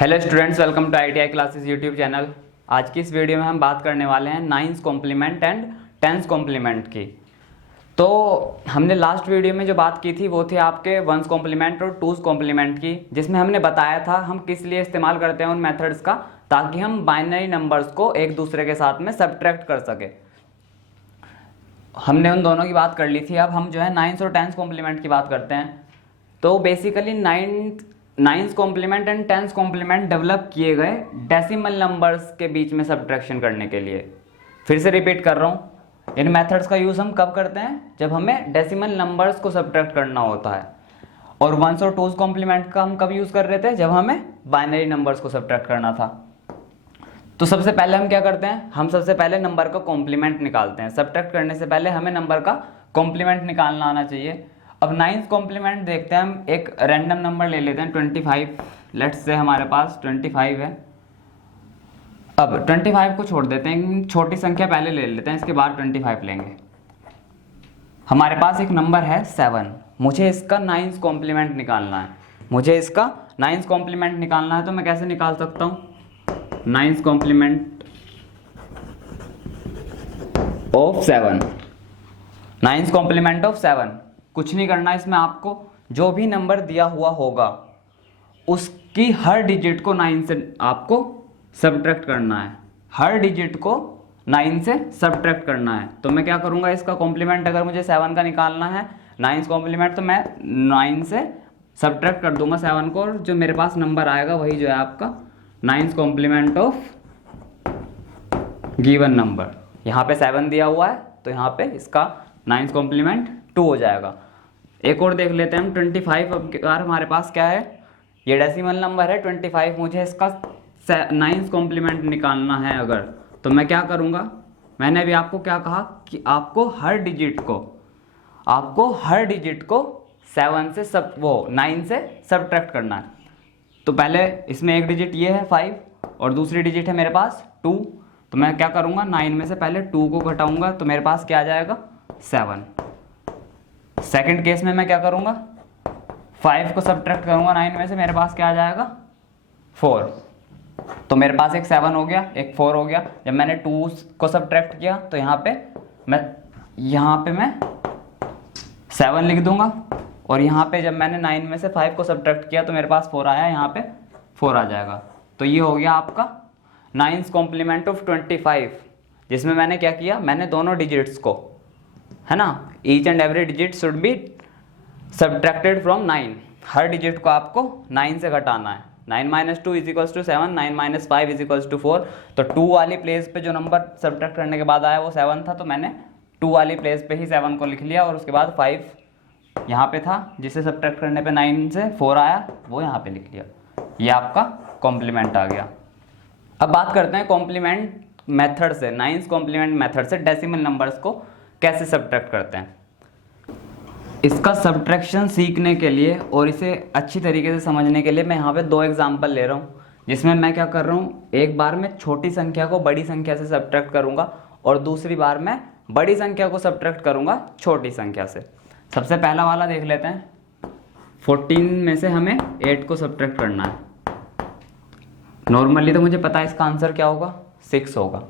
Hello students, welcome to ITI classes YouTube channel. आज की इस वीडियो में हम बात करने वाले हैं 9th complement and 10th complement की। तो हमने लास्ट वीडियो में जो बात की थी वो थी आपके 1st कॉम्प्लीमेंट और 2th कॉम्प्लीमेंट की, जिसमें हमने बताया था हम किस लिए इस्तेमाल करते हैं उन मेथड्स का, ताकि हम बाइनरी नंबर्स को एक दूसरे के साथ में सब्ट्रैक्ट कर सके। हमने उन दोनों की बात कर ली थी। अब हम जो है 9th और 10th कॉम्प्लीमेंट की बात करते हैं। तो basically 9th complement and 10th complement develop किए गए डेसिमल नंबर्स के बीच में सब्ट्रैक्शन करने के लिए। फिर से रिपीट कर रहा हूँ, इन मेथड्स का यूज़ हम कब करते हैं? जब हमें डेसिमल नंबर्स को सब्ट्रैक्ट करना होता है। और 1st और 2th कॉम्प्लीमेंट का हम कब यूज़ कर रहे थे? जब हमें बाइनरी नंबर्स को सब्ट्रैक्ट करना था। तो सबसे पहले हम क्या करते हैं? हम सबसे पहले नंबर का कॉम्प्लीमेंट निकालते हैं। सब्ट्रैक्ट करने से पहले हमें नंबर का कॉम्प्लीमेंट निकालना आना चाहिए। अब 9th कॉम्प्लीमेंट देखते हैं। हम एक रैंडम नंबर ले लेते हैं 25। लेट्स से हमारे पास 25 है। अब 25 को छोड़ देते हैं, छोटी संख्या पहले ले लेते हैं, इसके बाद 25 लेंगे। हमारे पास एक नंबर है 7। मुझे इसका 9th कॉम्प्लीमेंट निकालना है। मुझे इसका 9th कॉम्प्लीमेंट निकालना है। तो मैं कैसे निकाल सकता हूँ? 9th complement of 7। 9th complement of 7 कुछ नहीं करना इसमें। आपको जो भी नंबर दिया हुआ होगा उसकी हर डिजिट को 9 से आपको सब्ट्रैक्ट करना है। हर डिजिट को 9 से सब्ट्रैक्ट करना है। तो मैं क्या करूंगा? इसका कॉम्प्लीमेंट अगर मुझे 7 का निकालना है, 9th कॉम्प्लीमेंट, तो मैं 9 से सब्ट्रैक्ट कर दूंगा 7 को, और जो मेरे पास नंबर आएगा वही जो है आपका 9th complement of given number. यहाँ पे 7 दिया हुआ है तो यहाँ पे इसका 9th कॉम्प्लीमेंट 2 हो जाएगा। एक और देख लेते हैं हम 25। अब यार हमारे पास क्या है? ये डेसिमल नंबर है 25। मुझे इसका 9th कॉम्प्लीमेंट निकालना है अगर, तो मैं क्या करूँगा? मैंने अभी आपको क्या कहा कि आपको हर डिजिट को 7 से 9 से सब्ट्रैक्ट करना है। तो पहले इसमें एक डिजिट ये है 5 और दूसरी डिजिट है मेरे पास 2। तो मैं क्या करूँगा? 9 में से पहले 2 को घटाऊंगा तो मेरे पास क्या आ जाएगा? 7। सेकंड केस में मैं क्या करूँगा? 5 को सब्ट्रैक्ट करूँगा 9 में से, मेरे पास क्या आ जाएगा? 4। तो मेरे पास एक 7 हो गया, एक 4 हो गया। जब मैंने 2 को सब्ट्रैक्ट किया तो यहाँ पे मैं 7 लिख दूंगा, और यहाँ पे जब मैंने 9 में से 5 को सब्ट्रैक्ट किया तो मेरे पास 4 आया, यहाँ पे 4 आ जाएगा। तो ये हो गया आपका 9th कॉम्प्लीमेंट ऑफ 25, जिसमें मैंने क्या किया? मैंने दोनों डिजिट्स को, है ना, each and every digit should be subtracted from 9। Her digit को आपको 9 से घटाना है। 9 - 2 = 7, 9 - 5 = 4। तो 2 वाली प्लेस पे जो नंबर सब्ट्रैक्ट करने के बाद आया वो 7 था, तो मैंने 2 वाली प्लेस पे ही 7 को लिख लिया, और उसके बाद 5 यहाँ पे था जिसे सब्ट्रैक्ट करने पे 9 से 4 आया, वो यहाँ पे लिख लिया। ये आपका कॉम्प्लीमेंट आ गया। अब बात करते हैं कॉम्प्लीमेंट मेथड से, 9th कॉम्प्लीमेंट मेथड से डेसिमल नंबर्स को कैसे सब्ट्रैक्ट करते हैं। इसका सब्ट्रैक्शन सीखने के लिए और इसे अच्छी तरीके से समझने के लिए मैं यहाँ पे 2 एग्जाम्पल ले रहा हूँ, जिसमें मैं क्या कर रहा हूँ? एक बार मैं छोटी संख्या को बड़ी संख्या से सब्ट्रैक्ट करूँगा, और दूसरी बार मैं बड़ी संख्या को सब्ट्रैक्ट करूँगा छोटी संख्या से। सबसे पहला वाला देख लेते हैं। 14 में से हमें 8 को सब्ट्रैक्ट करना है। नॉर्मली तो मुझे पता है इसका आंसर क्या होगा? 6 होगा।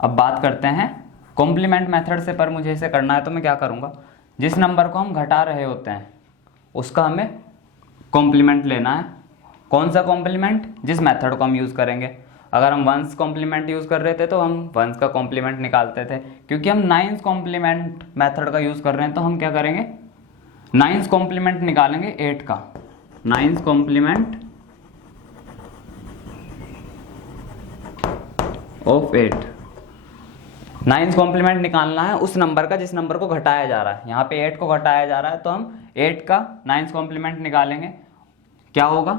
अब बात करते हैं कॉम्प्लीमेंट मेथड से, पर मुझे इसे करना है तो मैं क्या करूँगा? जिस नंबर को हम घटा रहे होते हैं उसका हमें कॉम्प्लीमेंट लेना है। कौन सा कॉम्प्लीमेंट? जिस मेथड को हम यूज़ करेंगे। अगर हम 1st कॉम्प्लीमेंट यूज़ कर रहे थे तो हम 1st का कॉम्प्लीमेंट निकालते थे। क्योंकि हम 9th कॉम्प्लीमेंट मेथड का यूज़ कर रहे हैं तो हम क्या करेंगे? 9th कॉम्प्लीमेंट निकालेंगे 8 का। 9th complement of 8। 9th complement निकालना है उस नंबर का जिस नंबर को घटाया जा रहा है। यहाँ पे 8 को घटाया जा रहा है तो हम 8 का 9th कॉम्प्लीमेंट निकालेंगे। क्या होगा?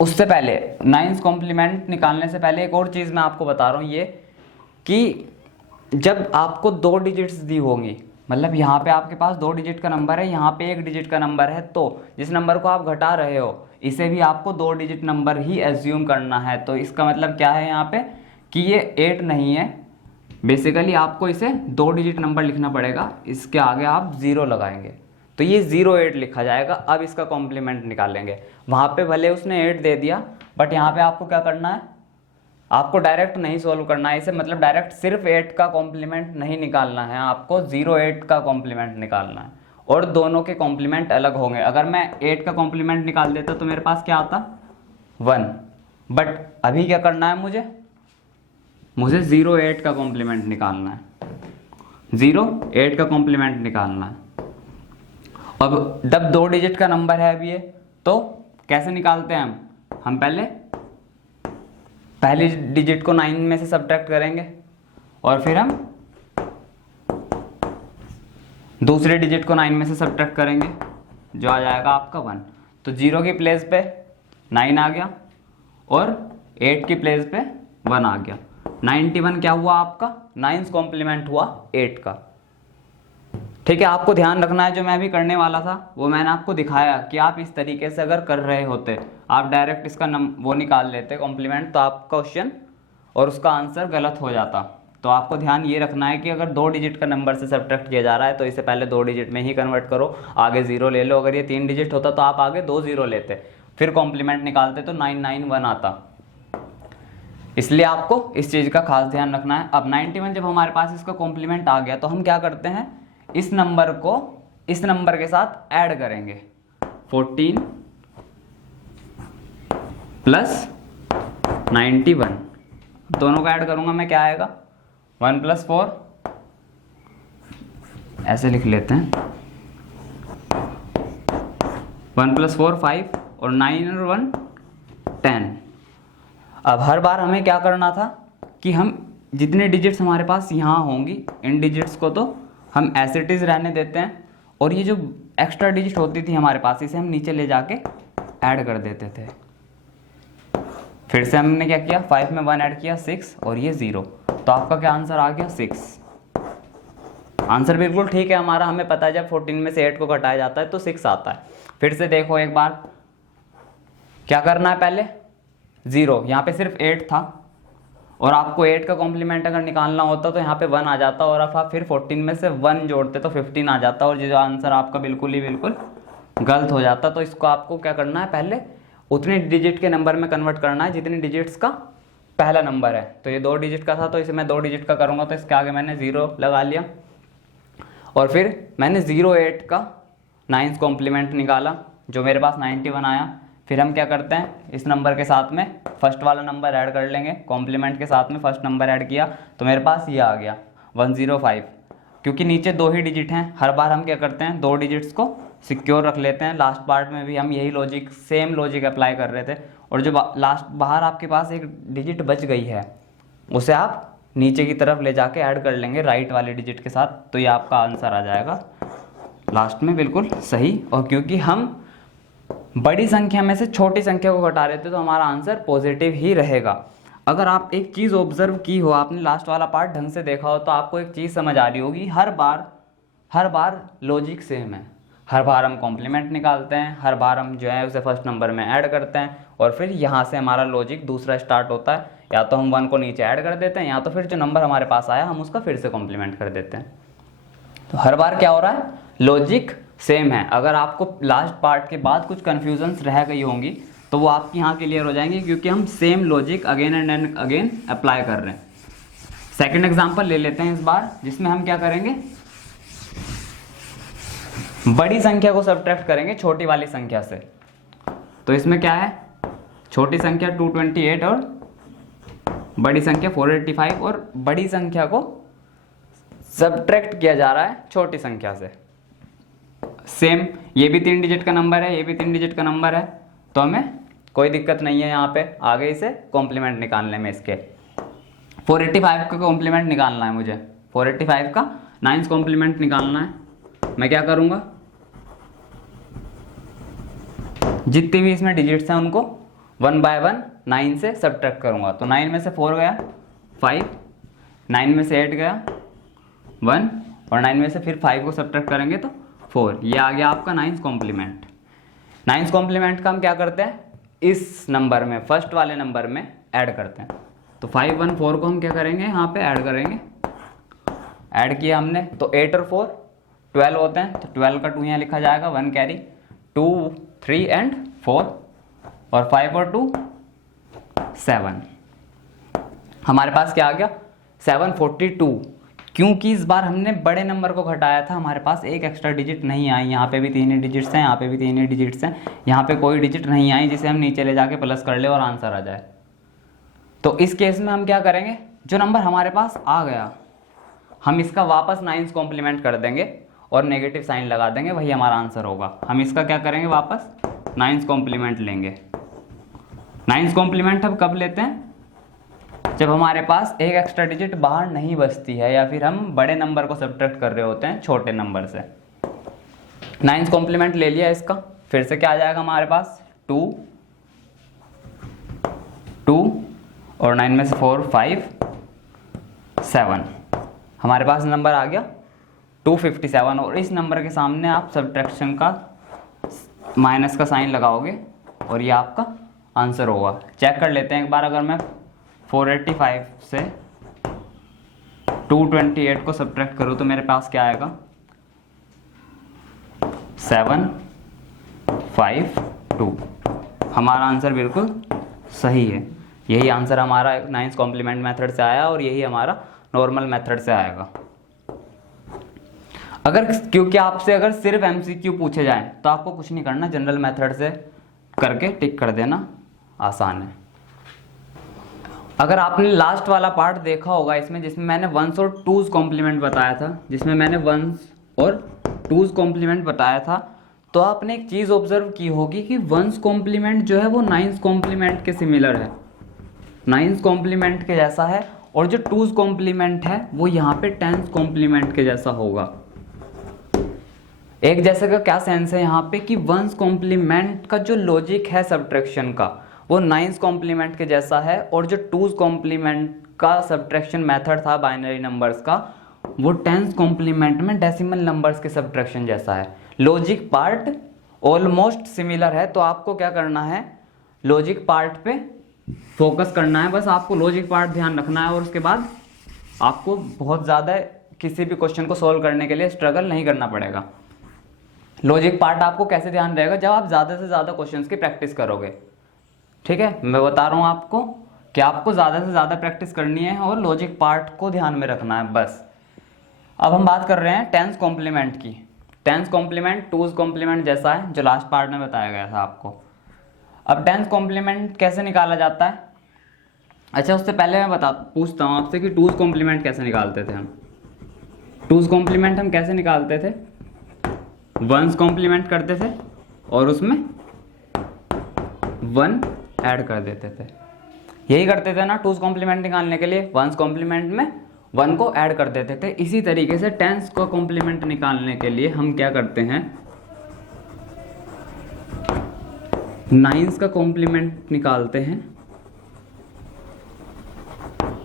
उससे पहले 9th कॉम्प्लीमेंट निकालने से पहले एक और चीज़ मैं आपको बता रहा हूँ, ये कि जब आपको 2 डिजिट्स दी होंगी, मतलब यहाँ पे आपके पास 2 डिजिट का नंबर है, यहाँ पे 1 डिजिट का नंबर है, तो जिस नंबर को आप घटा रहे हो इसे भी आपको 2 डिजिट नंबर ही एज्यूम करना है। तो इसका मतलब क्या है यहाँ पे? कि ये 8 नहीं है। बेसिकली आपको इसे 2 डिजिट नंबर लिखना पड़ेगा, इसके आगे आप 0 लगाएंगे। तो ये 08 लिखा जाएगा। अब इसका कॉम्प्लीमेंट निकालेंगे। वहाँ पे भले उसने 8 दे दिया, बट यहाँ पे आपको क्या करना है, आपको डायरेक्ट नहीं सोल्व करना है इसे, मतलब डायरेक्ट सिर्फ 8 का कॉम्प्लीमेंट नहीं निकालना है, आपको 08 का कॉम्प्लीमेंट निकालना है, और दोनों के कॉम्प्लीमेंट अलग होंगे। अगर मैं 8 का कॉम्प्लीमेंट निकाल देता तो मेरे पास क्या आता, 1, बट अभी क्या करना है, मुझे 08 का कॉम्प्लीमेंट निकालना है, 08 का कॉम्प्लीमेंट निकालना है। अब जब 2 डिजिट का नंबर है अभी ये, तो कैसे निकालते हैं हम पहली डिजिट को 9 में से सब्ट्रैक्ट करेंगे, और फिर हम दूसरे डिजिट को 9 में से सब्ट्रैक्ट करेंगे, जो आ जाएगा आपका 1। तो 0 की प्लेस पे 9 आ गया, और 8 की प्लेस पे 1 आ गया। 91 क्या हुआ आपका, 9 कॉम्प्लीमेंट हुआ 8 का। ठीक है, आपको ध्यान रखना है, जो मैं भी करने वाला था वो मैंने आपको दिखाया कि आप इस तरीके से अगर कर रहे होते, आप डायरेक्ट इसका वो निकाल लेते कॉम्प्लीमेंट, तो आपका क्वेश्चन और उसका आंसर गलत हो जाता। तो आपको ध्यान ये रखना है कि अगर 2 डिजिट का नंबर से सब्ट्रैक्ट किया जा रहा है तो इसे पहले 2 डिजिट में ही कन्वर्ट करो, आगे 0 ले लो। अगर ये 3 डिजिट होता तो आप आगे 2 0 लेते, फिर कॉम्प्लीमेंट निकालते तो 991 आता। इसलिए आपको इस चीज़ का खास ध्यान रखना है। अब 91 जब हमारे पास इसका कॉम्प्लीमेंट आ गया, तो हम क्या करते हैं, इस नंबर को इस नंबर के साथ ऐड करेंगे। 14 प्लस 91, दोनों को ऐड करूंगा मैं, क्या आएगा, 1 + 4, ऐसे लिख लेते हैं, 1 + 4 5, और 9 और 1 10। अब हर बार हमें क्या करना था कि हम जितने डिजिट्स हमारे पास यहाँ होंगी, इन डिजिट्स को तो हम एज इट इज़ रहने देते हैं, और ये जो एक्स्ट्रा डिजिट होती थी हमारे पास, इसे हम नीचे ले जाके ऐड कर देते थे। फिर से हमने क्या किया, 5 में 1 ऐड किया 6, और ये 0, तो आपका क्या आंसर आ गया, 6। आंसर बिल्कुल ठीक है हमारा, हमें पता है जब 14 में से 8 को घटाया जाता है तो 6 आता है। फिर से देखो एक बार, क्या करना है, पहले 0, यहाँ पे सिर्फ 8 था, और आपको 8 का कॉम्प्लीमेंट अगर निकालना होता तो यहाँ पे 1 आ जाता, और आप फिर 14 में से 1 जोड़ते तो 15 आ जाता, और जो आंसर आपका बिल्कुल गलत हो जाता। तो इसको आपको क्या करना है, पहले उतने डिजिट के नंबर में कन्वर्ट करना है जितने डिजिट्स का पहला नंबर है। तो ये 2 डिजिट का था, तो इसे मैं 2 डिजिट का करूँगा, तो इसके आगे मैंने 0 लगा लिया, और फिर मैंने 08 का 9 कॉम्प्लीमेंट निकाला, जो मेरे पास 91 आया। फिर हम क्या करते हैं, इस नंबर के साथ में फर्स्ट वाला नंबर ऐड कर लेंगे, कॉम्प्लीमेंट के साथ में फर्स्ट नंबर ऐड किया, तो मेरे पास ये आ गया 105। क्योंकि नीचे 2 ही डिजिट हैं, हर बार हम क्या करते हैं, 2 डिजिट्स को सिक्योर रख लेते हैं। लास्ट पार्ट में भी हम यही लॉजिक, सेम लॉजिक अप्लाई कर रहे थे, और जो लास्ट बाहर आपके पास एक डिजिट बच गई है, उसे आप नीचे की तरफ ले जाके ऐड कर लेंगे राइट वाले डिजिट के साथ, तो ये आपका आंसर आ जाएगा लास्ट में बिल्कुल सही। और क्योंकि हम बड़ी संख्या में से छोटी संख्या को घटा रहे थे, तो हमारा आंसर पॉजिटिव ही रहेगा। अगर आप एक चीज़ ऑब्जर्व की हो, आपने लास्ट वाला पार्ट ढंग से देखा हो, तो आपको एक चीज़ समझ आ रही होगी, हर बार लॉजिक सेम है। हर बार हम कॉम्प्लीमेंट निकालते हैं, हर बार हम जो है उसे फर्स्ट नंबर में ऐड करते हैं, और फिर यहाँ से हमारा लॉजिक दूसरा स्टार्ट होता है। या तो हम 1 को नीचे ऐड कर देते हैं, या तो फिर जो नंबर हमारे पास आया हम उसका फिर से कॉम्प्लीमेंट कर देते हैं। तो हर बार क्या हो रहा है, लॉजिक सेम है। अगर आपको लास्ट पार्ट के बाद कुछ कन्फ्यूजन्स रह गई होंगी, तो वो आपकी यहाँ क्लियर हो जाएंगे, क्योंकि हम same logic again and again apply कर रहे हैं। सेकंड एग्जांपल ले लेते हैं इस बार, जिसमें हम क्या करेंगे, बड़ी संख्या को सब्ट्रैक्ट करेंगे छोटी वाली संख्या से। तो इसमें क्या है, छोटी संख्या 228 और बड़ी संख्या 485, और बड़ी संख्या को सब्ट्रैक्ट किया जा रहा है छोटी संख्या से। सेम, ये भी 3 डिजिट का नंबर है, ये भी 3 डिजिट का नंबर है, तो हमें कोई दिक्कत नहीं है यहाँ पे आगे इसे कॉम्प्लीमेंट निकालने में। इसके 485 का कॉम्प्लीमेंट निकालना है मुझे, 485 का 9 कॉम्प्लीमेंट निकालना है। मैं क्या करूँगा, जितने भी इसमें डिजिट्स हैं उनको 1 बाय 1 9 से सब्ट्रैक्ट करूँगा। तो 9 में से 4 गया 5, 9 में से 8 गया 1, और 9 में से फिर 5 को सब्ट्रैक्ट करेंगे तो 4। ये आ गया आपका 9 कॉम्प्लीमेंट। 9 कॉम्प्लीमेंट का हम क्या करते हैं, इस नंबर में फर्स्ट वाले नंबर में ऐड करते हैं। तो 5 1 4 को हम क्या करेंगे, यहाँ पे ऐड करेंगे। ऐड किया हमने, तो 8 और 4 12 होते हैं, तो 12 का 2 यहाँ लिखा जाएगा, 1 कैरी, 2 3 एंड 4 और 5 और 2 7। हमारे पास क्या आ गया 742। क्योंकि इस बार हमने बड़े नंबर को घटाया था, हमारे पास एक एक्स्ट्रा डिजिट नहीं आई। यहाँ पे भी 3 ही डिजिट्स हैं, यहाँ पे भी 3 ही डिजिट्स हैं, यहाँ पे कोई डिजिट नहीं आई जिसे हम नीचे ले जाके प्लस कर ले और आंसर आ जाए। तो इस केस में हम क्या करेंगे, जो नंबर हमारे पास आ गया हम इसका वापस 9s कॉम्प्लीमेंट कर देंगे और नेगेटिव साइन लगा देंगे, वही हमारा आंसर होगा। हम इसका क्या करेंगे, वापस 9s कॉम्प्लीमेंट लेंगे। 9s कॉम्प्लीमेंट हम कब लेते हैं, जब हमारे पास एक एक्स्ट्रा डिजिट बाहर नहीं बचती है या फिर हम बड़े नंबर को सब्ट्रैक्ट कर रहे होते हैं छोटे नंबर से। 9s कॉम्प्लीमेंट ले लिया इसका, फिर से क्या आ जाएगा हमारे पास 2 और 9 में से 4 5 7, हमारे पास नंबर आ गया 257। और इस नंबर के सामने आप सब्ट्रैक्शन का माइनस का साइन लगाओगे और ये आपका आंसर होगा। चेक कर लेते हैं एक बार, अगर मैं 485 से 228 को सब्ट्रैक्ट करूँ तो मेरे पास क्या आएगा 752। हमारा आंसर बिल्कुल सही है। यही आंसर हमारा 9s कॉम्प्लीमेंट मेथड से आया और यही हमारा नॉर्मल मेथड से आएगा। अगर क्योंकि आपसे अगर सिर्फ MCQ पूछे जाएं तो आपको कुछ नहीं करना, जनरल मेथड से करके टिक कर देना, आसान है। अगर आपने लास्ट वाला पार्ट देखा होगा इसमें, जिसमें मैंने 1s और 2s कॉम्प्लीमेंट बताया था, तो आपने एक चीज़ ऑब्जर्व की होगी कि 1s कॉम्प्लीमेंट जो है वो 9s कॉम्प्लीमेंट के सिमिलर है, 9s कॉम्प्लीमेंट के जैसा है, और जो 2s कॉम्प्लीमेंट है वो यहाँ पे 10s कॉम्प्लीमेंट के जैसा होगा। एक जैसे का क्या सेंस है यहाँ पे कि 1s कॉम्प्लीमेंट का जो लॉजिक है सब्ट्रैक्शन का वो 9s कॉम्प्लीमेंट के जैसा है, और जो 2s कॉम्प्लीमेंट का सब्ट्रैक्शन मेथड था बाइनरी नंबर्स का वो 10s कॉम्प्लीमेंट में डेसिमल नंबर्स के सब्ट्रैक्शन जैसा है। लॉजिक पार्ट ऑलमोस्ट सिमिलर है, तो आपको क्या करना है, लॉजिक पार्ट पे फोकस करना है, बस आपको लॉजिक पार्ट ध्यान रखना है और उसके बाद आपको बहुत ज़्यादा किसी भी क्वेश्चन को सॉल्व करने के लिए स्ट्रगल नहीं करना पड़ेगा। लॉजिक पार्ट आपको कैसे ध्यान रहेगा, जब आप ज़्यादा से ज़्यादा क्वेश्चंस की प्रैक्टिस करोगे। ठीक है, मैं बता रहा हूँ आपको कि आपको ज़्यादा से ज़्यादा प्रैक्टिस करनी है और लॉजिक पार्ट को ध्यान में रखना है बस। अब हम बात कर रहे हैं 10s कॉम्प्लीमेंट की। 10s कॉम्प्लीमेंट 2s कॉम्प्लीमेंट जैसा है जो लास्ट पार्ट में बताया गया था आपको। अब 10s कॉम्प्लीमेंट कैसे निकाला जाता है, अच्छा उससे पहले मैं पूछता हूँ आपसे कि 2s कॉम्प्लीमेंट कैसे निकालते थे हम। 2s कॉम्प्लीमेंट हम कैसे निकालते थे, 1s कॉम्प्लीमेंट करते थे और उसमें 1 ऐड कर देते थे, यही करते थे ना 2s कॉम्प्लीमेंट निकालने के लिए, 1s कॉम्प्लीमेंट में 1 को ऐड कर देते थे। इसी तरीके से 10s का कॉम्प्लीमेंट निकालने के लिए हम क्या करते हैं, 9s का कॉम्प्लीमेंट निकालते हैं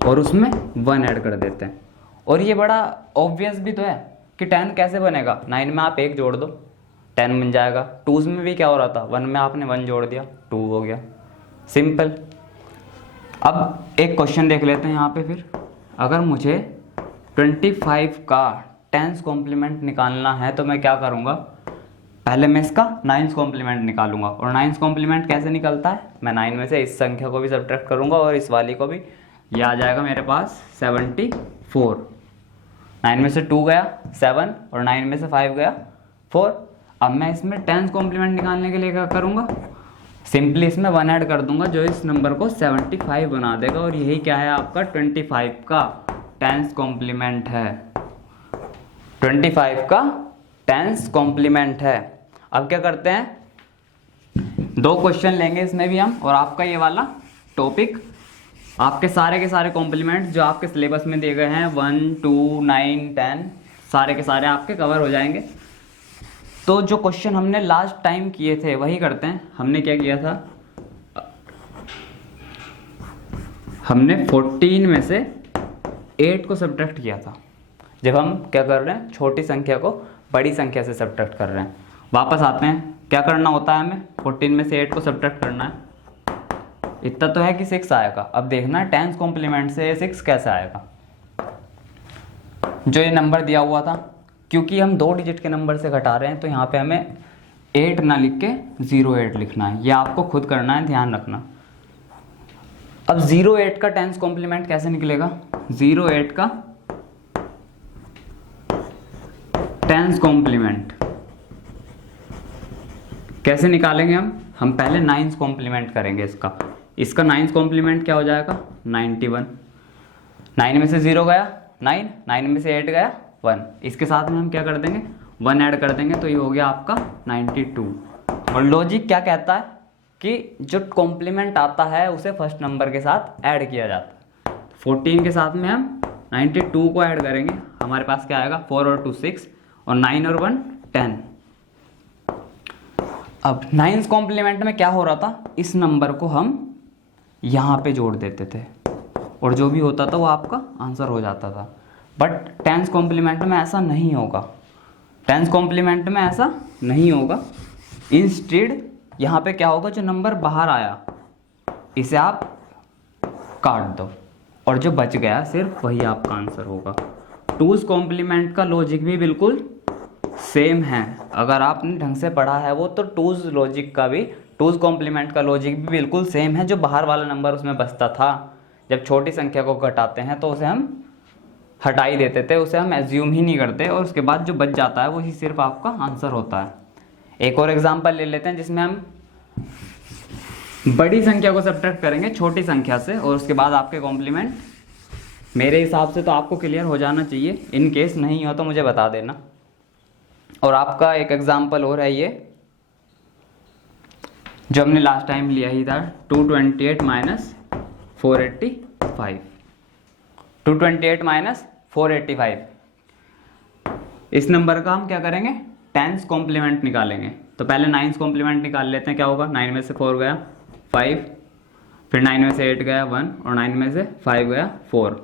और उसमें 1 ऐड कर देते हैं। और ये बड़ा ऑब्वियस भी तो है कि 10 कैसे बनेगा, 9 में आप 1 जोड़ दो 10 बन जाएगा। 2s में भी क्या हो रहा था, 1 में आपने 1 जोड़ दिया 2 हो गया, सिंपल। अब एक क्वेश्चन देख लेते हैं यहाँ पे फिर। अगर मुझे 25 का 10s कॉम्प्लीमेंट निकालना है तो मैं क्या करूँगा, पहले मैं इसका 9s कॉम्प्लीमेंट निकालूंगा। और 9s कॉम्प्लीमेंट कैसे निकलता है, मैं 9 में से इस संख्या को भी सब्ट्रैक्ट करूँगा और इस वाली को भी, ये आ जाएगा मेरे पास 74। 9 में से 2 गया 7 और 9 में से 5 गया 4। अब मैं इसमें 10s कॉम्प्लीमेंट निकालने के लिए क्या करूँगा, सिंपली इसमें 1 ऐड कर दूंगा जो इस नंबर को 75 बना देगा। और यही क्या है आपका 25 का 10s कॉम्प्लीमेंट है, 25 का 10s कॉम्प्लीमेंट है। अब क्या करते हैं, 2 क्वेश्चन लेंगे इसमें भी हम, और आपका ये वाला टॉपिक आपके सारे के सारे कॉम्प्लीमेंट जो आपके सिलेबस में दिए गए हैं 1 2 9 10 सारे के सारे आपके कवर हो जाएंगे। तो जो क्वेश्चन हमने लास्ट टाइम किए थे वही करते हैं। हमने क्या किया था, हमने 14 में से 8 को सब्ट्रैक्ट किया था। जब हम क्या कर रहे हैं, छोटी संख्या को बड़ी संख्या से सब्ट्रैक्ट कर रहे हैं। वापस आते हैं, क्या करना होता है हमें, 14 में से 8 को सब्ट्रैक्ट करना है। इतना तो है कि 6 आएगा। अब देखना है 10s कॉम्प्लीमेंट से 6 कैसे आएगा। जो ये नंबर दिया हुआ था क्योंकि हम 2 डिजिट के नंबर से घटा रहे हैं तो यहाँ पे हमें 8 ना लिख के 08 लिखना है। ये आपको खुद करना है, ध्यान रखना। अब 08 का 10s कॉम्प्लीमेंट कैसे निकलेगा? 08 का 10s कॉम्प्लीमेंट कैसे निकालेंगे हम पहले 9s कॉम्प्लीमेंट करेंगे इसका 9s कॉम्प्लीमेंट क्या हो जाएगा? 91। 9 में से 0 गया 9, 9 में से 8 गया 1, इसके साथ में हम क्या कर देंगे? 1 ऐड कर देंगे, तो ये हो गया आपका 92। और लॉजिक क्या कहता है कि जो कॉम्प्लीमेंट आता है उसे फर्स्ट नंबर के साथ ऐड किया जाता है। 14 के साथ में हम 92 को ऐड करेंगे, हमारे पास क्या आएगा? 4 और 2 6 और 9 और 1 10। अब 9s कॉम्प्लीमेंट में क्या हो रहा था? इस नंबर को हम यहाँ पे जोड़ देते थे और जो भी होता था वो आपका आंसर हो जाता था। बट 10s कॉम्प्लीमेंट में ऐसा नहीं होगा। 10s कॉम्प्लीमेंट में ऐसा नहीं होगा। इंस्टेड यहाँ पे क्या होगा? जो नंबर बाहर आया इसे आप काट दो और जो बच गया सिर्फ वही आपका आंसर होगा। 2s कॉम्प्लीमेंट का लॉजिक भी बिल्कुल सेम है। अगर आपने ढंग से पढ़ा है वो, तो 2s कॉम्प्लीमेंट का लॉजिक भी बिल्कुल सेम है। जो बाहर वाला नंबर उसमें बचता था, जब छोटी संख्या को घटाते हैं तो उसे हम हटा ही देते थे, उसे हम एज्यूम ही नहीं करते, और उसके बाद जो बच जाता है वही सिर्फ आपका आंसर होता है। एक और एग्जांपल ले लेते हैं जिसमें हम बड़ी संख्या को सब्ट्रैक्ट करेंगे छोटी संख्या से, और उसके बाद आपके कॉम्प्लीमेंट मेरे हिसाब से तो आपको क्लियर हो जाना चाहिए। इन केस नहीं हो तो मुझे बता देना। और आपका एक एग्जांपल और है ये जो हमने लास्ट टाइम लिया ही था, 228 माइनस 485। 228 माइनस 485, इस नंबर का हम क्या करेंगे? 10s कॉम्प्लीमेंट निकालेंगे। तो पहले 9s कॉम्प्लीमेंट निकाल लेते हैं। क्या होगा? 9 में से 4 गया 5, फिर 9 में से 8 गया 1, और 9 में से 5 गया 4।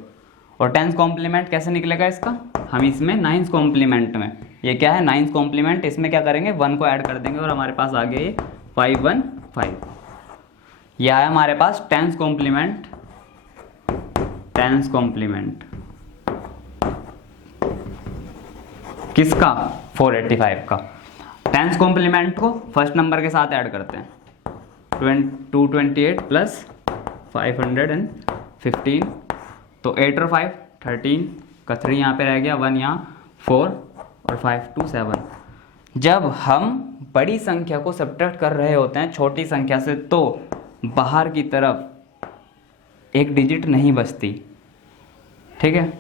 और 10s कॉम्प्लीमेंट कैसे निकलेगा इसका? हम इसमें 9s कॉम्प्लीमेंट में, ये क्या है? 9s कॉम्प्लीमेंट, इसमें क्या करेंगे? 1 को ऐड कर देंगे और हमारे पास आ गया ये 515। ये आया हमारे पास 10s कॉम्प्लीमेंट। 10s कॉम्प्लीमेंट किसका? 485 का। 10s कॉम्प्लीमेंट को फर्स्ट नंबर के साथ ऐड करते हैं। 228 प्लस 515, तो 8 और 5 13 का 3 यहाँ पे रह गया, 1 यहाँ 4 और 5 2 7। जब हम बड़ी संख्या को सब्ट्रैक्ट कर रहे होते हैं छोटी संख्या से, तो बाहर की तरफ एक डिजिट नहीं बचती। ठीक है,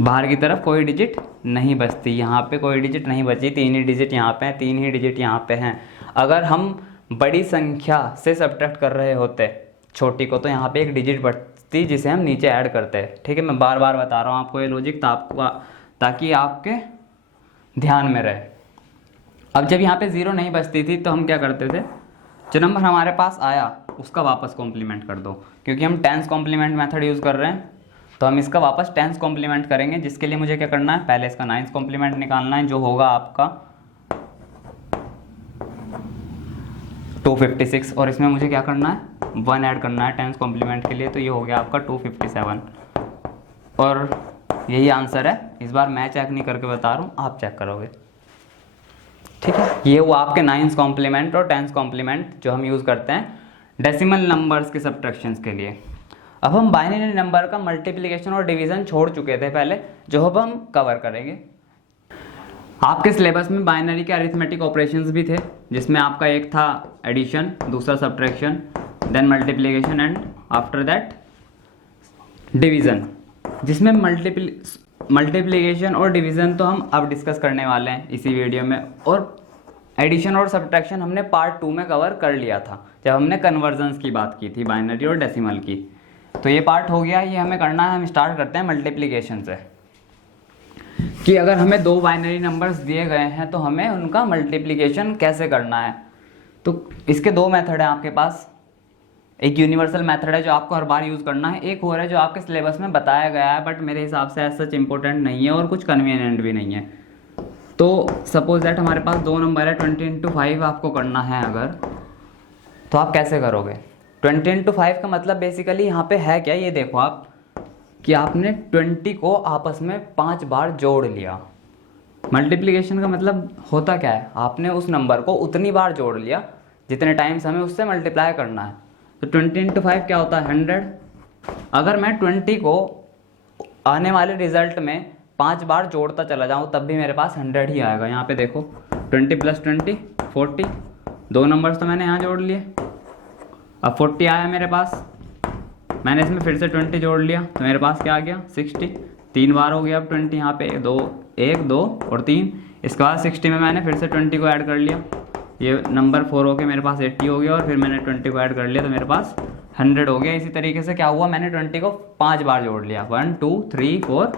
बाहर की तरफ कोई डिजिट नहीं बचती। यहाँ पे कोई डिजिट नहीं बची, 3 ही डिजिट यहाँ पे हैं, 3 ही डिजिट यहाँ पे हैं। अगर हम बड़ी संख्या से सब्ट्रैक्ट कर रहे होते छोटी को, तो यहाँ पे एक डिजिट बचती जिसे हम नीचे ऐड करते हैं। ठीक है, मैं बार बार बता रहा हूँ आपको ये लॉजिक ताकि आपके ध्यान में रहे। अब जब यहाँ पे 0 नहीं बचती थी तो हम क्या करते थे? जो नंबर हमारे पास आया उसका वापस कॉम्प्लीमेंट कर दो। क्योंकि हम 10s कॉम्प्लीमेंट मेथड यूज़ कर रहे हैं तो हम इसका वापस 10s कॉम्प्लीमेंट करेंगे, जिसके लिए मुझे क्या करना है? पहले इसका 9s कॉम्प्लीमेंट निकालना है, जो होगा आपका 256, और इसमें मुझे क्या करना है? 1 ऐड करना है 10s कॉम्प्लीमेंट के लिए, तो ये हो गया आपका 257। और यही आंसर है। इस बार मैं चेक नहीं करके बता रहा हूँ, आप चेक करोगे। ठीक है, ये वो आपके 9s कॉम्प्लीमेंट और 10s कॉम्प्लीमेंट जो हम यूज़ करते हैं डेसिमल नंबर्स के सब्ट्रैक्शंस के लिए। अब हम बाइनरी नंबर का मल्टीप्लिकेशन और डिवीज़न छोड़ चुके थे पहले, जो अब हम कवर करेंगे। आपके सिलेबस में बाइनरी के अरिथमेटिक ऑपरेशंस भी थे, जिसमें आपका एक था एडिशन, दूसरा subtraction, then multiplication and after that division. जिसमें मल्टीप्लिकेशन और डिवीज़न तो हम अब डिस्कस करने वाले हैं इसी वीडियो में, और एडिशन और सब्ट्रैक्शन हमने पार्ट 2 में कवर कर लिया था जब हमने कन्वर्जन्स की बात की थी, बाइनरी और डेसिमल की। तो ये पार्ट हो गया, ये हमें करना है। हम स्टार्ट करते हैं मल्टीप्लिकेशन से, कि अगर हमें 2 बाइनरी नंबर्स दिए गए हैं तो हमें उनका मल्टीप्लिकेशन कैसे करना है। तो इसके 2 मेथड हैं आपके पास। एक यूनिवर्सल मेथड है जो आपको हर बार यूज़ करना है, एक और है जो आपके सिलेबस में बताया गया है बट मेरे हिसाब से ऐसा सच इंपॉर्टेंट नहीं है और कुछ कन्वीनियंट भी नहीं है। तो सपोज दैट हमारे पास 2 नंबर है, 20 × 5 आपको करना है अगर, तो आप कैसे करोगे? 20 × 5 का मतलब बेसिकली यहाँ पे है क्या, ये देखो आप, कि आपने 20 को आपस में 5 बार जोड़ लिया। मल्टीप्लिकेशन का मतलब होता क्या है, आपने उस नंबर को उतनी बार जोड़ लिया जितने टाइम्स हमें उससे मल्टीप्लाई करना है। तो 20 इंटू 5 क्या होता है 100। अगर मैं 20 को आने वाले रिजल्ट में 5 बार जोड़ता चला जाऊँ तब भी मेरे पास 100 ही आएगा। यहाँ पे देखो 20 + 20 40, दो नंबर्स तो मैंने यहाँ जोड़ लिए, अब 40 आया मेरे पास, मैंने इसमें फिर से 20 जोड़ लिया तो मेरे पास क्या आ गया 60। 3 बार हो गया अब 20, यहाँ पे 2 1 2 और 3। इसके बाद 60 में मैंने फिर से 20 को ऐड कर लिया, ये नंबर 4 हो गया, मेरे पास 80 हो गया, और फिर मैंने 20 को ऐड कर लिया तो मेरे पास 100 हो गया। इसी तरीके से क्या हुआ, मैंने 20 को 5 बार जोड़ लिया, 1 2 3 4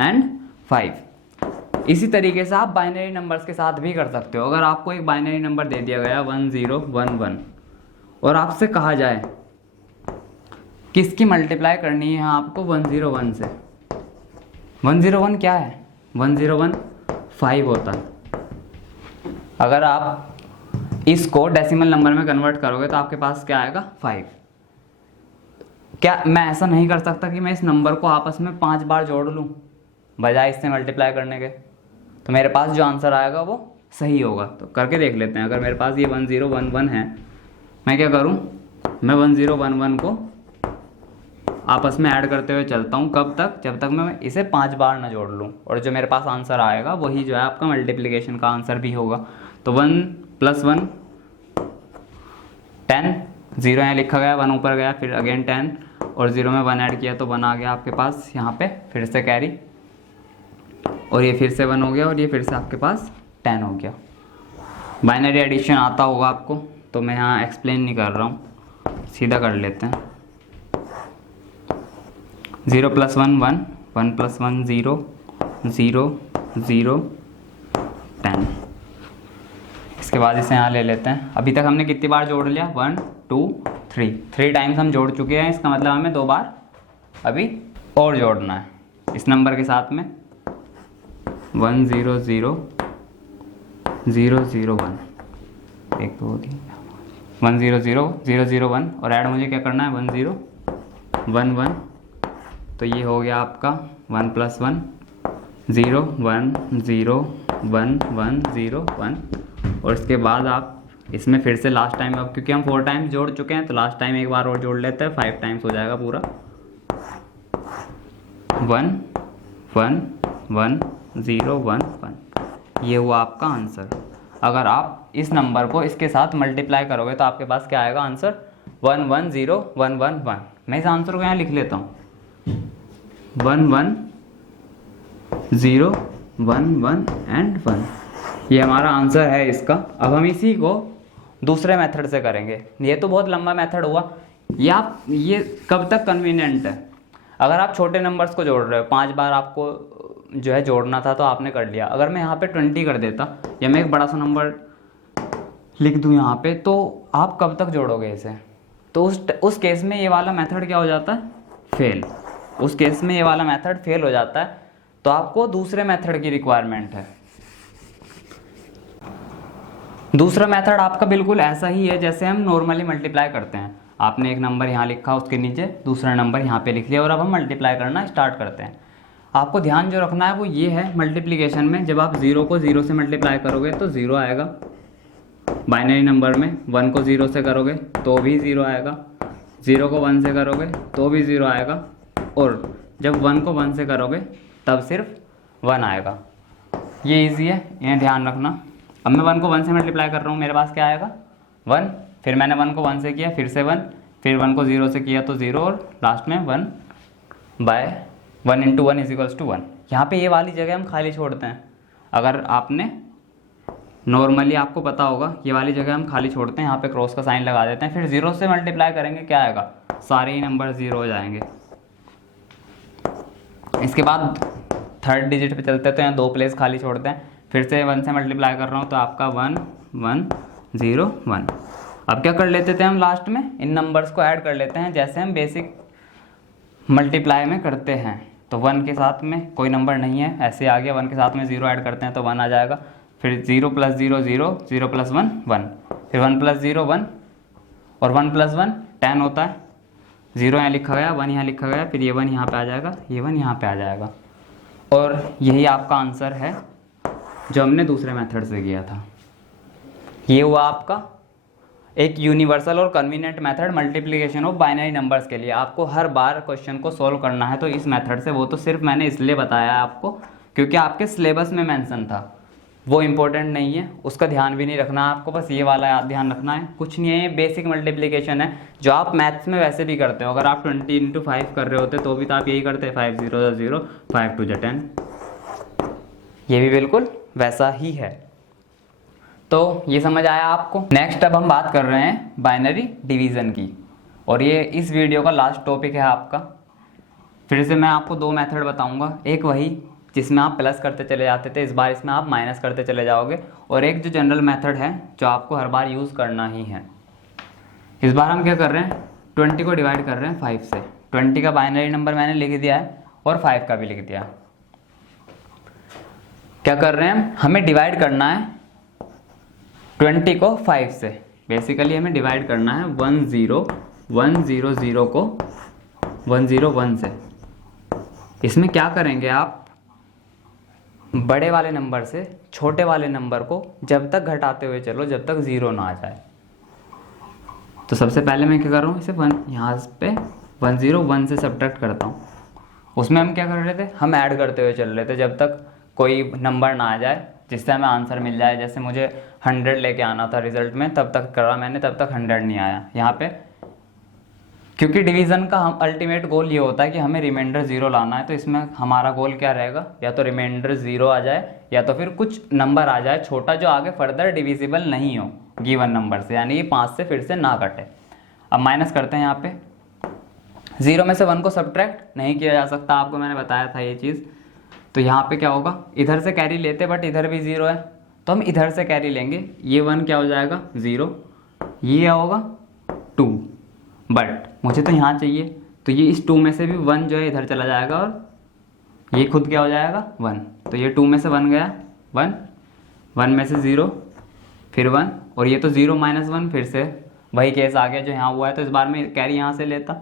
एंड 5। इसी तरीके से आप बाइनरी नंबर्स के साथ भी कर सकते हो। अगर आपको एक बाइनरी नंबर दे दिया गया 1011 और आपसे कहा जाए किसकी मल्टीप्लाई करनी है आपको 101 से, 101 क्या है, 101 5 होता है। अगर आप इसको डेसिमल नंबर में कन्वर्ट करोगे तो आपके पास क्या आएगा 5। क्या मैं ऐसा नहीं कर सकता कि मैं इस नंबर को आपस में 5 बार जोड़ लूँ बजाय इससे मल्टीप्लाई करने के? तो मेरे पास जो आंसर आएगा वो सही होगा। तो करके देख लेते हैं। अगर मेरे पास ये 1011 है, मैं क्या करूँ, मैं 1011 को आपस में ऐड करते हुए चलता हूँ। कब तक, जब तक मैं इसे 5 बार ना जोड़ लूँ, और जो मेरे पास आंसर आएगा वही जो है आपका मल्टीप्लिकेशन का आंसर भी होगा। तो 1 + 1 10, 0 यहाँ लिखा गया, 1 ऊपर गया, फिर अगेन 10 और 0 में 1 ऐड किया तो 1 आ गया आपके पास यहाँ पे, फिर से कैरी, और ये फिर से 1 हो गया, और ये फिर से आपके पास 10 हो गया। बाइनरी एडिशन आता होगा आपको, तो मैं यहाँ एक्सप्लेन नहीं कर रहा हूँ, सीधा कर लेते हैं। 0 + 1 1, 1 + 1 0, 0 0 10। इसके बाद इसे यहाँ ले लेते हैं। अभी तक हमने कितनी बार जोड़ लिया, 1 2 3 टाइम्स हम जोड़ चुके हैं। इसका मतलब हमें 2 बार अभी और जोड़ना है इस नंबर के साथ में। 1 0 0 0 0 1, 1 2 3 1 0 0 0 0 1, और ऐड मुझे क्या करना है 1 0 1 1। तो ये हो गया आपका 1 + 1 0 1 0 1 1 0 1। और इसके बाद आप इसमें फिर से लास्ट टाइम, अब क्योंकि हम 4 टाइम्स जोड़ चुके हैं तो लास्ट टाइम एक बार और जोड़ लेते हैं, 5 टाइम्स हो जाएगा पूरा। 1 1 1 0 1 1, ये हुआ आपका आंसर। अगर आप इस नंबर को इसके साथ मल्टीप्लाई करोगे तो आपके पास क्या आएगा आंसर, 1 1 0 1 1 1। मैं इस आंसर को यहाँ लिख लेता हूँ, 1 1 0 1 1 एंड 1। ये हमारा आंसर है इसका। अब हम इसी को दूसरे मेथड से करेंगे। ये तो बहुत लंबा मेथड हुआ, ये कब तक कन्वीनियंट है। अगर आप छोटे नंबर्स को जोड़ रहे हो, 5 बार आपको जो है जोड़ना था तो आपने कर लिया। अगर मैं यहाँ पे 20 कर देता, या मैं एक बड़ा सा नंबर लिख दूँ यहाँ पे, तो आप कब तक जोड़ोगे इसे? तो उस केस में ये वाला मेथड क्या हो जाता है, फेल। उस केस में ये वाला मेथड फेल हो जाता है, तो आपको दूसरे मेथड की रिक्वायरमेंट है। दूसरा मेथड आपका बिल्कुल ऐसा ही है जैसे हम नॉर्मली मल्टीप्लाई करते हैं। आपने एक नंबर यहाँ लिखा, उसके नीचे दूसरा नंबर यहाँ पे लिख लिया, और अब हम मल्टीप्लाई करना स्टार्ट करते हैं। आपको ध्यान जो रखना है वो ये है, मल्टीप्लिकेशन में जब आप 0 को 0 से मल्टीप्लाई करोगे तो 0 आएगा। बाइनरी नंबर में 1 को 0 से करोगे तो भी 0 आएगा, 0 को 1 से करोगे तो भी 0 आएगा, और जब 1 को 1 से करोगे तब सिर्फ 1 आएगा। ये इजी है, इन्हें ध्यान रखना। अब मैं 1 को 1 से मल्टीप्लाई कर रहा हूँ, मेरे पास क्या आएगा 1, फिर मैंने 1 को 1 से किया, फिर से 1, फिर 1 को 0 से किया तो 0, और लास्ट में 1 × 1 = 1। यहाँ पे ये वाली जगह हम खाली छोड़ते हैं। अगर आपने नॉर्मली आपको पता होगा, ये वाली जगह हम खाली छोड़ते हैं, यहाँ पे क्रॉस का साइन लगा देते हैं, फिर 0 से मल्टीप्लाई करेंगे, क्या आएगा, सारे ही नंबर 0 हो जाएंगे। इसके बाद थर्ड डिजिट पे चलते हैं तो यहाँ 2 प्लेस खाली छोड़ते हैं, फिर से 1 से मल्टीप्लाई कर रहा हूँ तो आपका 1 1 0 1। अब क्या कर लेते थे हम, लास्ट में इन नंबर्स को ऐड कर लेते हैं जैसे हम बेसिक मल्टीप्लाई में करते हैं। तो 1 के साथ में कोई नंबर नहीं है, ऐसे आ गया, 1 के साथ में 0 ऐड करते हैं तो 1 आ जाएगा, फिर 0 + 0 0, 0 + 1 1, फिर 1 + 0 1, और 1 + 1 10 होता है। 0 यहाँ लिखा गया, 1 यहाँ लिखा गया, फिर ये 1 यहाँ पे आ जाएगा, ये 1 यहाँ पे आ जाएगा, और यही आपका आंसर है जो हमने दूसरे मेथड से किया था। ये हुआ आपका एक यूनिवर्सल और convenient method multiplication of binary numbers के लिए। आपको हर बार क्वेश्चन को सॉल्व करना है तो इस मेथड से, वो तो सिर्फ मैंने इसलिए बताया है आपको क्योंकि आपके सिलेबस में मेंशन था, वो इम्पोर्टेंट नहीं है, उसका ध्यान भी नहीं रखना है आपको, बस ये वाला ध्यान रखना है। कुछ नहीं है, ये बेसिक मल्टीप्लिकेशन है जो आप मैथ्स में वैसे भी करते हो। अगर आप 20 × 5 कर रहे होते तो भी तो आप यही करते, 5 0 0 5 2 10। ये भी बिल्कुल वैसा ही है। तो ये समझ आया आपको। नेक्स्ट अब हम बात कर रहे हैं बाइनरी डिवीज़न की, और ये इस वीडियो का लास्ट टॉपिक है आपका। फिर से मैं आपको दो मेथड बताऊंगा, एक वही जिसमें आप प्लस करते चले जाते थे, इस बार इसमें आप माइनस करते चले जाओगे, और एक जो जनरल मेथड है जो आपको हर बार यूज़ करना ही है। इस बार हम क्या कर रहे हैं, 20 को डिवाइड कर रहे हैं 5 से। 20 का बाइनरी नंबर मैंने लिख दिया है और 5 का भी लिख दिया। क्या कर रहे हैं, हमें डिवाइड करना है 20 को 5 से। बेसिकली हमें डिवाइड करना है 1 0 1 0 0 को 1 0 1 से। इसमें क्या करेंगे, आप बड़े वाले नंबर से छोटे वाले नंबर को जब तक घटाते हुए चलो जब तक 0 ना आ जाए। तो सबसे पहले मैं क्या कर रहा हूँ, इसे 1 यहाँ पे 1 0 1 से सब्ट्रैक्ट करता हूँ। उसमें हम क्या कर रहे थे, हम ऐड करते हुए चल रहे थे जब तक कोई नंबर ना आ जाए जिससे हमें आंसर मिल जाए। जैसे मुझे 100 लेके आना था रिजल्ट में, तब तक करा मैंने, तब तक 100 नहीं आया यहाँ पे, क्योंकि डिवीज़न का हम अल्टीमेट गोल ये होता है कि हमें रिमाइंडर 0 लाना है। तो इसमें हमारा गोल क्या रहेगा, या तो रिमाइंडर 0 आ जाए या तो फिर कुछ नंबर आ जाए छोटा जो आगे फर्दर डिविजिबल नहीं हो गिवन नंबर से, यानी कि 5 से फिर से ना कटे। अब माइनस करते हैं, यहाँ पे 0 में से 1 को सब्ट्रैक्ट नहीं किया जा सकता, आपको मैंने बताया था ये चीज़। तो यहाँ पे क्या होगा, इधर से कैरी लेते बट इधर भी 0 है तो हम इधर से कैरी लेंगे। ये 1 क्या हो जाएगा 0, ये क्या होगा 2, बट मुझे तो यहाँ चाहिए तो ये इस 2 में से भी 1 जो है इधर चला जाएगा और ये खुद क्या हो जाएगा 1। तो ये 2 में से 1 गया 1, 1 में से 0 फिर 1, और ये तो 0 - 1 फिर से वही केस आ गया जो यहाँ हुआ है। तो इस बार मैं कैरी यहाँ से लेता,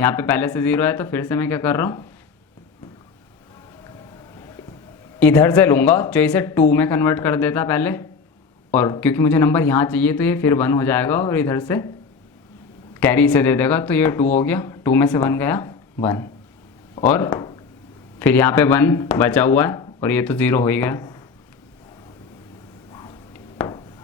यहाँ पे पहले से 0 है तो फिर से मैं क्या कर रहा हूँ, इधर से लूँगा जो इसे 2 में कन्वर्ट कर देता पहले, और क्योंकि मुझे नंबर यहाँ चाहिए तो ये फिर 1 हो जाएगा और इधर से कैरी इसे दे देगा तो ये 2 हो गया। 2 में से 1 गया 1, और फिर यहाँ पे 1 बचा हुआ है और ये तो 0 हो ही गया।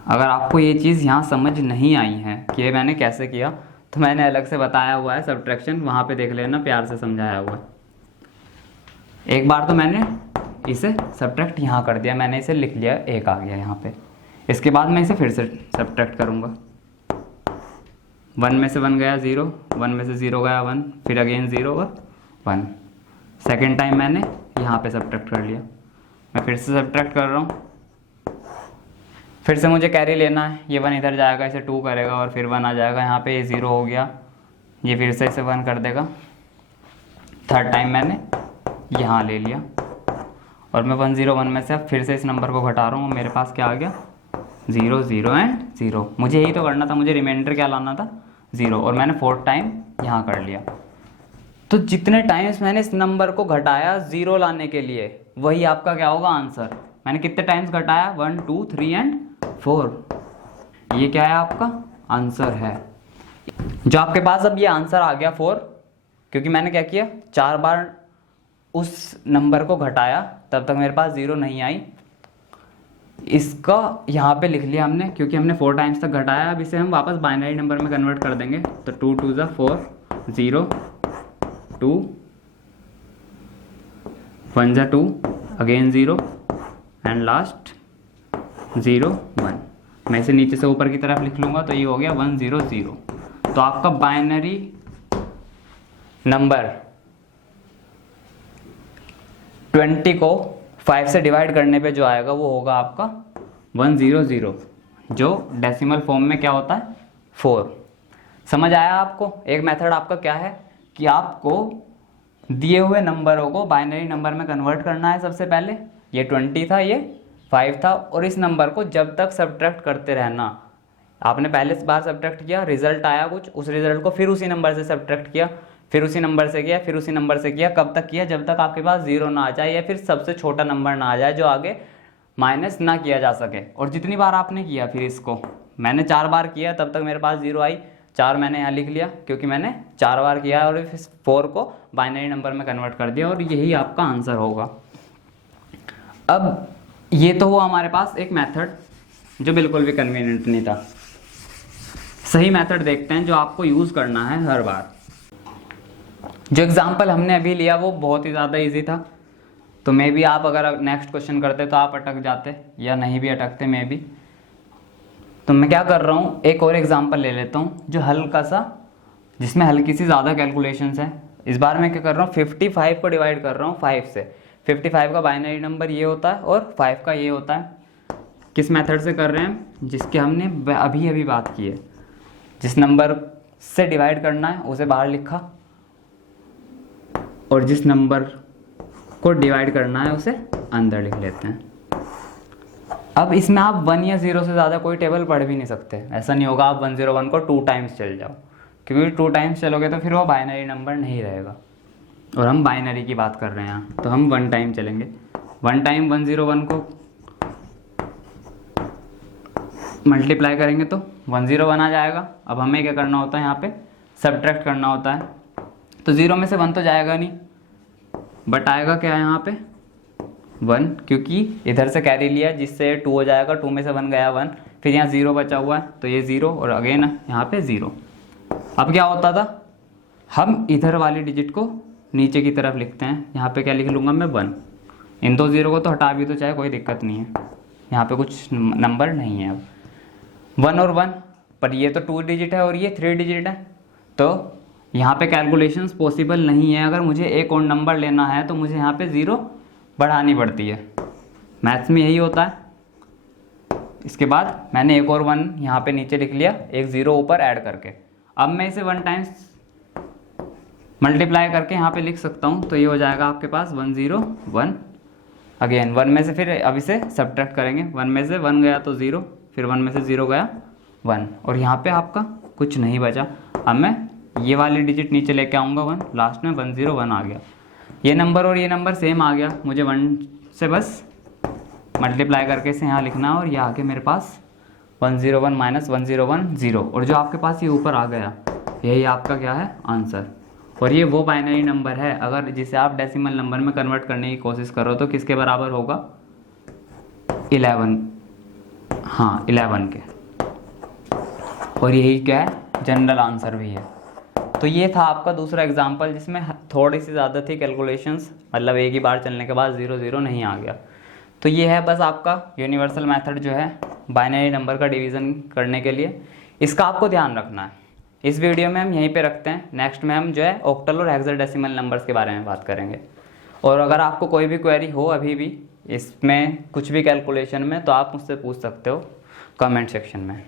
अगर आपको ये चीज़ यहाँ समझ नहीं आई है कि ये मैंने कैसे किया, तो मैंने अलग से बताया हुआ है सब्ट्रैक्शन, वहाँ पे देख लेना, प्यार से समझाया हुआ है। एक बार तो मैंने इसे सब्ट्रैक्ट यहाँ कर दिया, मैंने इसे लिख लिया, 1 आ गया यहाँ पे। इसके बाद मैं इसे फिर से सब्ट्रैक्ट करूँगा। 1 में से 1 गया 0, 1 में से 0 गया 1, फिर अगेन 0 और 1। सेकेंड टाइम मैंने यहाँ पे सब्ट्रैक्ट कर लिया। मैं फिर से सब्ट्रैक्ट कर रहा हूँ, फिर से मुझे कैरी लेना है। ये 1 इधर जाएगा, इसे 2 करेगा और फिर 1 आ जाएगा यहाँ पे, ये 0 हो गया, ये फिर से इसे 1 कर देगा। थर्ड टाइम मैंने यहाँ ले लिया और मैं 1 0 1 में से अब फिर से इस नंबर को घटा रहा हूँ। मेरे पास क्या आ गया 0 0 एंड 0। मुझे यही तो करना था, मुझे रिमाइंडर क्या लाना था 0, और मैंने 4th टाइम यहाँ कर लिया। तो जितने टाइम्स मैंने इस नंबर को घटाया 0 लाने के लिए, वही आपका क्या होगा आंसर। मैंने कितने टाइम्स घटाया 1 2 3 एंड 4, ये क्या है आपका आंसर है। जो आपके पास अब ये आंसर आ गया 4, क्योंकि मैंने क्या किया 4 बार उस नंबर को घटाया, तब तक मेरे पास 0 नहीं आई। इसका यहाँ पे लिख लिया हमने, क्योंकि हमने 4 टाइम्स तक घटाया। अब इसे हम वापस बाइनरी नंबर में कन्वर्ट कर देंगे। तो 2 2 ज़ा 4, 0 2, 1 ज़ा 2, अगेन 0 एंड लास्ट 0 1। मैं इसे नीचे से ऊपर की तरफ लिख लूँगा तो ये हो गया 1 0 0। तो आपका बाइनरी नंबर 20 को 5 से डिवाइड करने पे जो आएगा वो होगा आपका 1 0 0, जो डेसिमल फॉर्म में क्या होता है 4। समझ आया आपको। एक मेथड आपका क्या है कि आपको दिए हुए नंबरों को बाइनरी नंबर में कन्वर्ट करना है। सबसे पहले ये 20 था, ये 5 था, और इस नंबर को जब तक सब्ट्रैक्ट करते रहना। आपने पहले बार सब्ट्रैक्ट किया, रिजल्ट आया कुछ, उस रिजल्ट को फिर उसी नंबर से सब्ट्रैक्ट किया, फिर उसी नंबर से किया, फिर उसी नंबर से किया। कब तक किया, जब तक आपके पास 0 ना आ जाए या फिर सबसे छोटा नंबर ना आ जाए जो आगे माइनस ना किया जा सके। और जितनी बार आपने किया, फिर इसको मैंने 4 बार किया तब तक मेरे पास 0 आई, 4 मैंने यहाँ लिख लिया क्योंकि मैंने 4 बार किया और फिर 4 को बाइनरी नंबर में कन्वर्ट कर दिया और यही आपका आंसर होगा। अब ये तो हुआ हमारे पास एक मेथड जो बिल्कुल भी कन्वीनियंट नहीं था। सही मेथड देखते हैं जो आपको यूज़ करना है हर बार। जो एग्जाम्पल हमने अभी लिया वो बहुत ही ज़्यादा इजी था, तो मे बी आप अगर नेक्स्ट क्वेश्चन करते तो आप अटक जाते या नहीं भी अटकते मे बी। तो मैं क्या कर रहा हूँ, एक और एग्जाम्पल ले लेता हूँ जो हल्का सा, जिसमें हल्की सी ज़्यादा कैलकुलेशंस है। इस बार मैं क्या कर रहा हूँ, 55 को डिवाइड कर रहा हूँ 5 से। 55 का बाइनरी नंबर ये होता है और 5 का ये होता है। किस मेथड से कर रहे हैं, जिसकी हमने अभी अभी बात की है। जिस नंबर से डिवाइड करना है उसे बाहर लिखा और जिस नंबर को डिवाइड करना है उसे अंदर लिख लेते हैं। अब इसमें आप 1 या 0 से ज़्यादा कोई टेबल पढ़ भी नहीं सकते। ऐसा नहीं होगा आप 101 को 2 टाइम्स चल जाओ, क्योंकि 2 टाइम्स चलोगे तो फिर वो बाइनरी नंबर नहीं रहेगा। और हम बाइनरी की बात कर रहे हैं यहाँ, तो हम 1 टाइम चलेंगे। 1 टाइम 101 को मल्टीप्लाई करेंगे तो 101 आ जाएगा। अब हमें क्या करना होता है, यहाँ पे सब्ट्रैक्ट करना होता है। तो 0 में से 1 तो जाएगा नहीं, बट आएगा क्या यहाँ पे 1, क्योंकि इधर से कैरी लिया जिससे 2 हो जाएगा। 2 में से 1 गया 1, फिर यहाँ 0 बचा हुआ है तो ये 0 और अगेन यहाँ पे 0। अब क्या होता था, हम इधर वाली डिजिट को नीचे की तरफ लिखते हैं। यहाँ पे क्या लिख लूँगा मैं 1। इन 2 0 को तो हटा भी तो चाहे, कोई दिक्कत नहीं है, यहाँ पे कुछ नंबर नहीं है। अब 1 और 1, पर ये तो 2 डिजिट है और ये 3 डिजिट है, तो यहाँ पे कैलकुलेशंस पॉसिबल नहीं है। अगर मुझे एक और नंबर लेना है तो मुझे यहाँ पे 0 बढ़ानी पड़ती है। मैथ्स में यही होता है। इसके बाद मैंने एक और 1 यहाँ पे नीचे लिख लिया, एक 0 ऊपर ऐड करके। अब मैं इसे 1 टाइम्स मल्टीप्लाई करके यहाँ पे लिख सकता हूँ, तो ये हो जाएगा आपके पास 101। अगेन 1 में से फिर अब इसे सब्ट्रैक्ट करेंगे। 1 में से 1 गया तो 0, फिर 1 में से 0 गया 1, और यहाँ पे आपका कुछ नहीं बचा। अब मैं ये वाली डिजिट नीचे लेके आऊँगा 1, लास्ट में 101 आ गया। ये नंबर और ये नंबर सेम आ गया, मुझे 1 से बस मल्टीप्लाई करके इसे यहाँ लिखना है और ये आगे मेरे पास 101 माइनस 101 0, और जो आपके पास ये ऊपर आ गया यही आपका क्या है आंसर। और ये वो बाइनरी नंबर है अगर जिसे आप डेसिमल नंबर में कन्वर्ट करने की कोशिश करो तो किसके बराबर होगा, 11, हाँ 11 के। और यही क्या है, जनरल आंसर भी है। तो ये था आपका दूसरा एग्जाम्पल जिसमें थोड़ी सी ज़्यादा थी कैलकुलेशंस, मतलब एक ही बार चलने के बाद 0 0 नहीं आ गया। तो ये है बस आपका यूनिवर्सल मेथड जो है बाइनरी नंबर का डिवीज़न करने के लिए। इसका आपको ध्यान रखना है। इस वीडियो में हम यहीं पे रखते हैं। नेक्स्ट में हम जो है ऑक्टल और हेक्साडेसिमल नंबर्स के बारे में बात करेंगे। और अगर आपको कोई भी क्वेरी हो अभी भी इसमें कुछ भी कैलकुलेशन में, तो आप मुझसे पूछ सकते हो कमेंट सेक्शन में।